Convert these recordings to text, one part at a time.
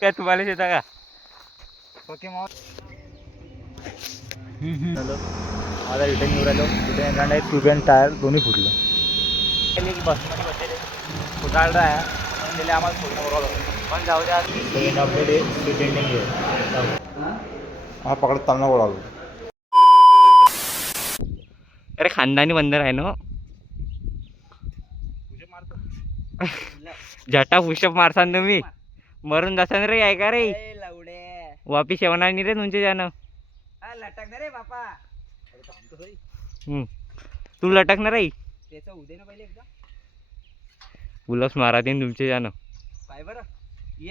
काय तुम्हाला येता का? ओके मग हॅलो माझा रिटर्न येऊ राहिलो. रिटर्न येताना एक ट्यूब अँड टायर दोन्ही फुटलं. बसमध्ये बसले फुटाळला आहे पण दिले आम्हाला फुटणं बरोबर पण जाऊ द्या. End of the day street ending आहे. हा पकडत चालना ओळालो. अरे खानदानी बंदर आहे ना. झटा पुषप मारसान तुम्ही मरून जासान रे. आहे का रे वापिस येवणार नाही रे तुमचे जाणं. लटकणार रे बापा. तू लटकणार रे. त्याचं उद्या ना पहिले एकदा उलस मारा देईन तुमचे जाणं. काय बरं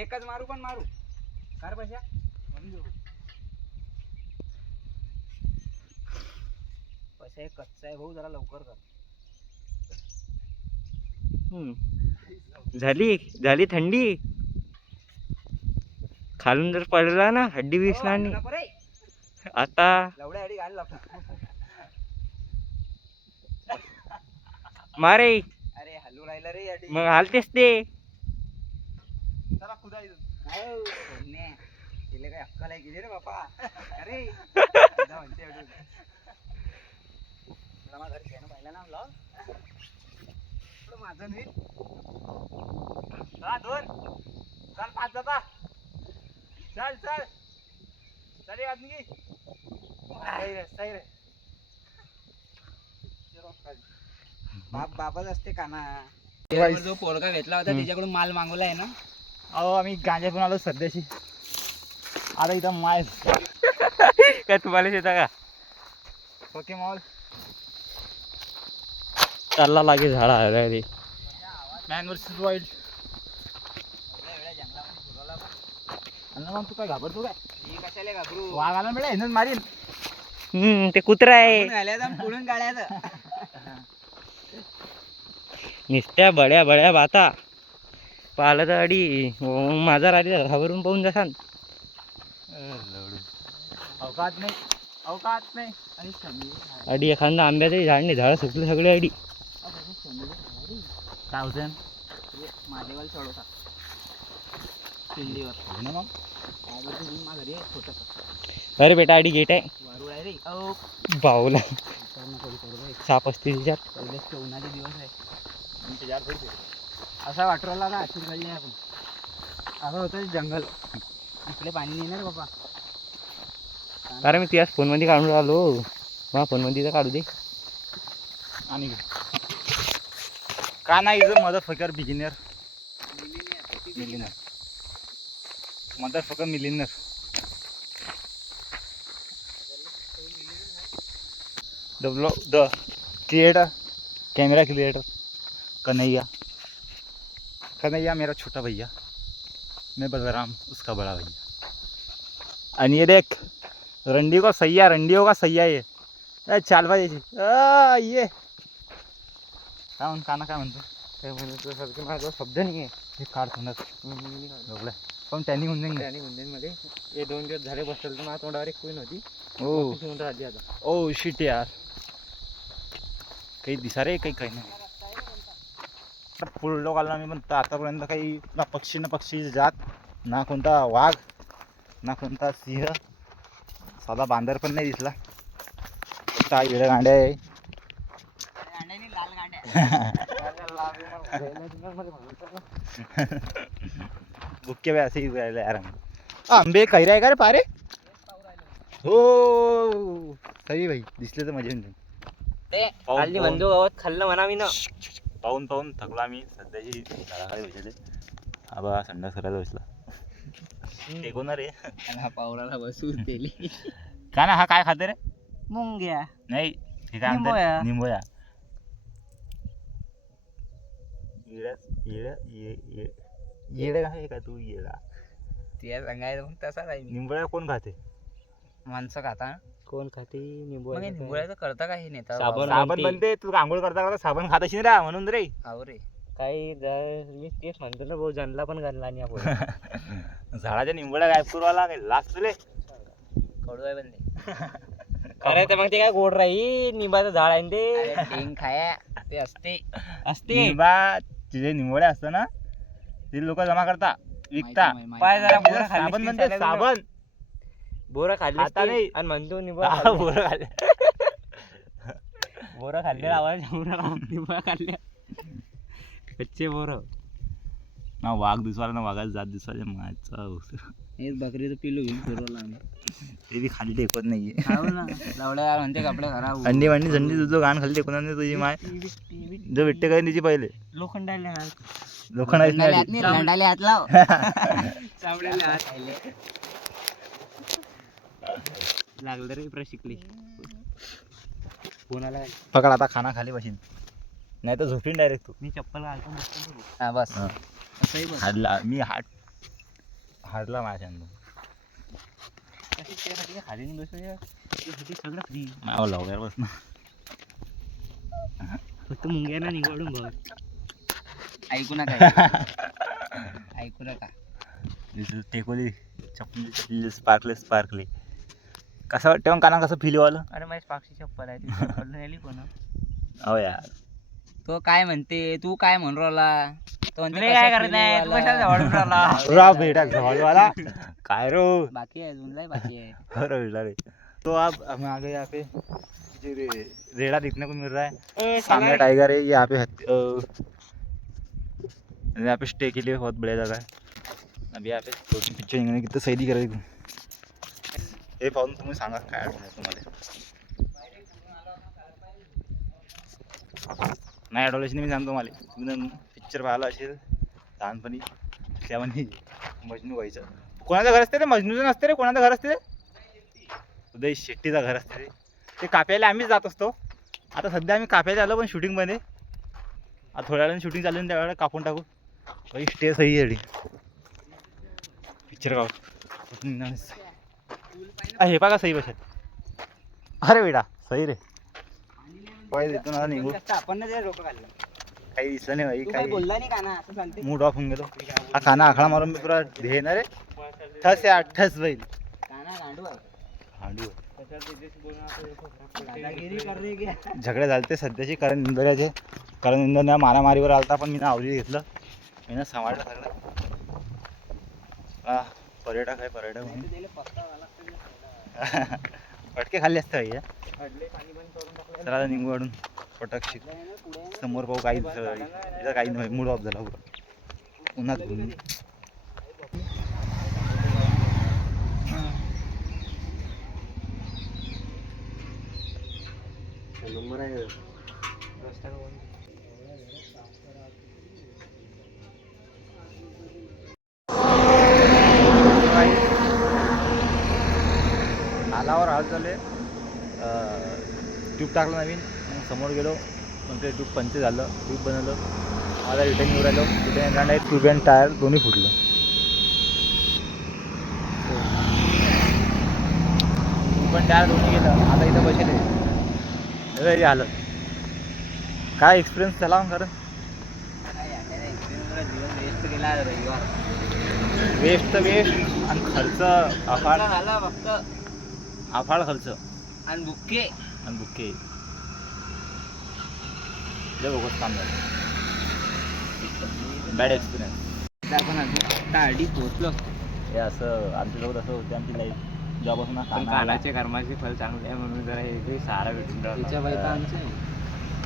एकच मारू पण मारू कार पैसा पैसा एक कच्चा आहे भाऊ. जरा लवकर कर. झाली थंडी. खालून जर पडला ना हड्डी विसणार नाही. आता लवड्या हडी घाल लागतो. मारे अरे हलू राहिला रे हडी. मग हालतेच ते. चला कुदायचं. तिला काय अक्कल आहे गेली रे बापा. अरे म्हणते माझा घरी खेळणं पाहिलं ना आपलं. माझं नाही. दोन चल पाच जाता. चल चल चल आदमी. सही रे बाबाच असते काना. जो पोरगा घेतला होता त्याच्याकडून माल मागवला आहे ना. अहो आम्ही गांजा पण आलो सध्याशी. आता इथं माय काय तुम्हाला येता का? ओके मॉल चालला लागे झाडा आहे रे. Man versus wild. मग तू काय घाबरतो काय? कशाला घाबरू. वाघ आला मिळेल हेच मारीन. ते कुत्रा आहे. पुढून गाड्याचं नुसत्या बड्या बड्या बाता पाहिलं तर अडी माझा रात्री घाबरून पाहून जासान. अवकात नाही अवकात नाही. अडी एखादा आंब्याचे झाड नाही. झाडं सुकले सगळे अडी. 1000 माझेवाल चढवता पिंडीवर ना मग. घरी छोटस अरे बेटा अडी गेट आहे. वारूळ आहे रे. बावला साप असते तिच्यात. पहिलेच उन्हाचे दिवस आहे. असा वाटरला ना अशी गळली आपण. असं होतं जंगल. इकडे पाणी नाही ना रे बाबा. अरे मी त्याच फोनमध्ये काढून राहिलो. मग फोनमध्ये तर काढू दे. आणि का नाही is mother fucker beginner millionaire mother fucker millionaire. The creator camera creator Kanhaiya. Kanhaiya मेरा छोटा भैया. मैं बलराम उसका बड़ा भैया. आणि ये देख रंडी को सैया. रंडियों का सैया ये. चाल पाहिजे ये काय म्हणतो काना काय म्हणतो. काय म्हणतो सारखं माझा शब्द नाही आहे. हे काढतोच बघलं पण त्यांनी होऊन जाईल. आणि म्हणजे मध्ये हे 2 दिवस झाले बसलं तर माझ्या तोंडावर एक कोण होती. ओ राहते आता. ओ शिट यार. काही दिसा रे काही नाही. पुढं आलो आम्ही पण आतापर्यंत काही ना पक्षी जात ना कोणता वाघ ना कोणता सिंह. साधा बांदर पण नाही दिसला. काय वेळ गांड्या आहे. लाल गांड्या बुक्के बी असे राहिले यार. आंबे कैऱ्या आहे का रे पारे. हो सही भाई दिसले तर मजा येऊन. खाल्ली बंधू गावात खाल्लं म्हणा मी ना. पाहून थकलो आम्ही सध्याची झाडाखाली बसले. हा बा संडास करायला बसला. टेकवणार रे. पावराला बसू दिली. का ना हा काय खाते रे. मुंग्या नाही हे काय निंबोया. निंबोया. येडे आहे का तू. येडा ते सांगायचं मग तसाच आहे. निंबोळ्या कोण खाते. माणसं खाता कोण खाते निंबू. निंबोळ्याचं करता का हे नेता. साबण बनते. तू आंघोळ करता साबण खात असेल रा म्हणून रे. आहो रे काही मी तेच म्हणतो ना भाऊ. जनला पण घालला आणि आपण झाडाच्या निंबोळ्या गायब करू आला लागतले. कडू आहे बंदे. अरे ते मग ते काय गोड राही. निंबाचं झाड आहे ते. ढेंग खाया ते असते असते. निंबा तुझे निंबोळ्या असतं ना ते लोक जमा करता विकता पाय जरा बोरं खाल्ली साबण असतील म्हणते साल्या लोकं. साबण बोरं खाल्ली आता असतील नाही. आणि म्हणतो हा, बोरं खाल्ले. बोरं खाल्ले आवाज निंबा खाल्ल्या कच्चे बोरं ना वाघ दिसवायला ना वाघाची जात दिसवायला माझा हेच बकरीचं पिलू घेऊन फिरवला आम्ही. ते बी खाली टेकवत नाहीये खाऊ ना लावड्या म्हणते कपडे खराब अंडी वंडी झंडी तुझं गाण खाली टेकवणार नाही तुझी माय जो विट्टे काय तिची पहिले लोखंडाले लोखंडाची नाही लंडाले हात लाव चामड्याले हात लागलं रे प्रशिकली कोणाला पकड आता खाना खाली बशीन नाही तर झोपीन डायरेक्ट तू मी चप्पल घालतो बसतो हा बस हा. असंही बस हाडला मी हाडला माझ्या खाली नाही बसतो सगळं फ्री नाव लवकर बस ना फक्त मुंग्यांना निवडून बघ ऐकू नका ऐकू नका टेकोली चपली स्पार्कले कसं वाटतं मग काना कसं फील व्हायला अरे माझी पाक्षी चप्पल आहे ती चप्पल नेली कोणा हो यार तो काय म्हणते तू काय म्हणून राहिला तो म्हणते तुला कसं काय करत feel नाही तू व्हायला? कशाला जवळून राहिला रा बेटा झवालवाला काय रो बाकी है अजून लय बाकी है अरे बेटा रे तो आप हमें आगे यहाँ पे रेड़ा देखने को मिल रहा है सामने टाइगर है यहाँ पे यहाँ पे स्टे के लिए बहुत बढ़िया जगह है अभी यहाँ पे छोटी पिक्चर निघणे किती सैदी करायची हे पाहून तुम्ही सांगा काय आठवण आहे तुम्हाला नाही आठवल्याशी मी सांगतो मला तुम्ही पिक्चर पाहिला असेल लहानपणी त्यामध्ये मजनू व्हायचं कोणाचं घर असते रे मजनूचं नसते रे कोणाचं घर असते रे उदय शेट्टीचं घर असते रे ते काप्याला आम्हीच जात असतो आता सध्या आम्ही काप्याला आलो पण शूटिंगमध्ये आता थोड्या वेळाने शूटिंग चालू त्यावेळेला कापून टाकू बाई स्टे सही आहे पिक्चर काढ हे बघा सही बसत अरे बेटा सही रे पाहिजे देतो ना निघू आपण डोकं काढलं काही दिसलं नाही भाई तू काही काही बोलला नाही का ना असं सांगते मूड ऑफ होऊन गेलो हा काना आखळा मारून मी पुरा हे ना रे ठस या ठस बैल काना गांडू आहे हांडू दादागिरी कर रे क्या झगडे झाले ते सध्याची कारण इंदोऱ्याचे कारण इंदोऱ्या मारामारीवर आलता पण मी आवडी घेतलं मी ना सांभाळलं सगळं हा पर्यटक आहे पर्यटक म्हणून त्याला पस्तावा लागतो फटके खाल्ले असते भाई चला निघू वाढून पटकशी समोर पाहू काही इथं काही नाही मूड ऑफ झाला उन्हात घुमून नंबर आहे नालावर हाल झाले ट्यूब टाकलं नवीन मग समोर गेलो मग ते ट्यूब पंच झालं ट्यूब बनवलं माझा रिटर्न येऊ राहिलो रिटर्न येणार नाही ट्यूब अँड टायर दोन्ही फुटलं ट्यूब पण टायर दोन्ही गेलं आता इथं बसेल वेगळी हालत काय एक्सपिरियन्स झाला मग खरं वेस्ट गेला रविवार वेस्ट तर वेस्ट आणि खर्च अफाळ झाला फक्त अफाळ खर्च आणि बुक्के आणि बुके लय बोगस काम झालं बॅड एक्सपिरियन्स आपण अजून ताडी पोहोचलो हे असं आमच्यासोबत असं होते आमची लाईफ जेव्हापासून हा पण काना आला. कानाचे कर्माचे फल चांगले आहे म्हणून जरा हे सारा भेटून तिच्या बाई तर आमचे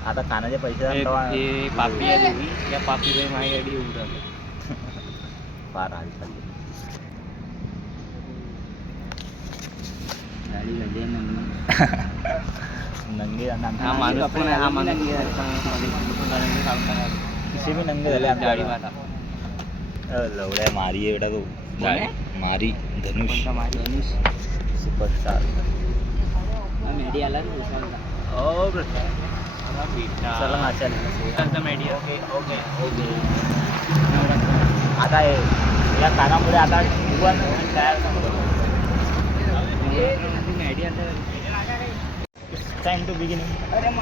आता कानाचे पैसे हे पापी आली होती या पापी माझी गाडी येऊन राहिली फार हाल चालले गाडी घडली नंगे हा माणूस पण आहे, हा माणूस किसी भी नंगे झाले आमच्या गाडीवाला लवड्या मारी आहे बेटा तो कोण मारी धनुष कोणता मारी? सुपरस्टार मेडी आला ना दुसऱ्यांदा हो चला नाचायला मीडिया ओके ओके ओके आता हे या कानामुळे आता जीवन तयार टाइम टू बिगिनिंग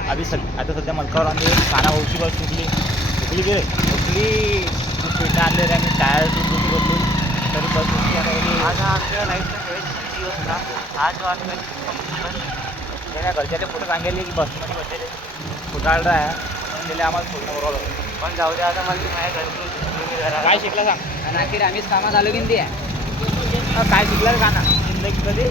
आधी आता सध्या मलकावर आणले कानाभाऊची बस सुटली गेले सुटली पेटा आणले रे आम्ही टायर सुटली बसून तरी बस सुटली आता आमच्या लाईफचा दिवस होता आज घरच्याले फोटो सांगेले की बसमध्ये बसलेले फोटो आला आहे त्याला आम्हाला फोटो बरोबर पण जाऊ दे आता मला माझ्या घरी काय शिकला सांग. आणि अखेर आम्हीच कामात आलो की नाही ते. काय शिकलं का ना जिंदगी कधी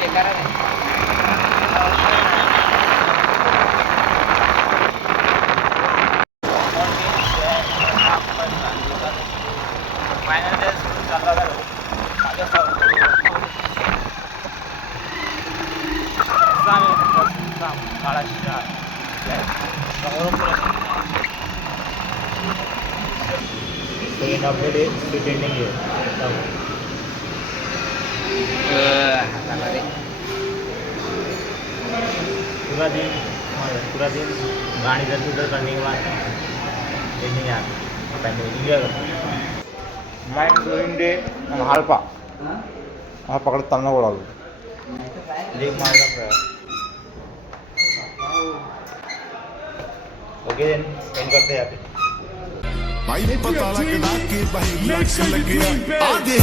बेकार आहे. End of the day, pretending here. चला रे. पूरा दिन गाड़ी इधर से उधर करने के बाद ट्रेनिंग यार नाइट डूइंग डे हालपा हाँ पकड़ तलना बोला लीक मारना पड़ा ओके देन एंड करते हैं भाई पता लगदा कि भाई लग गया आधे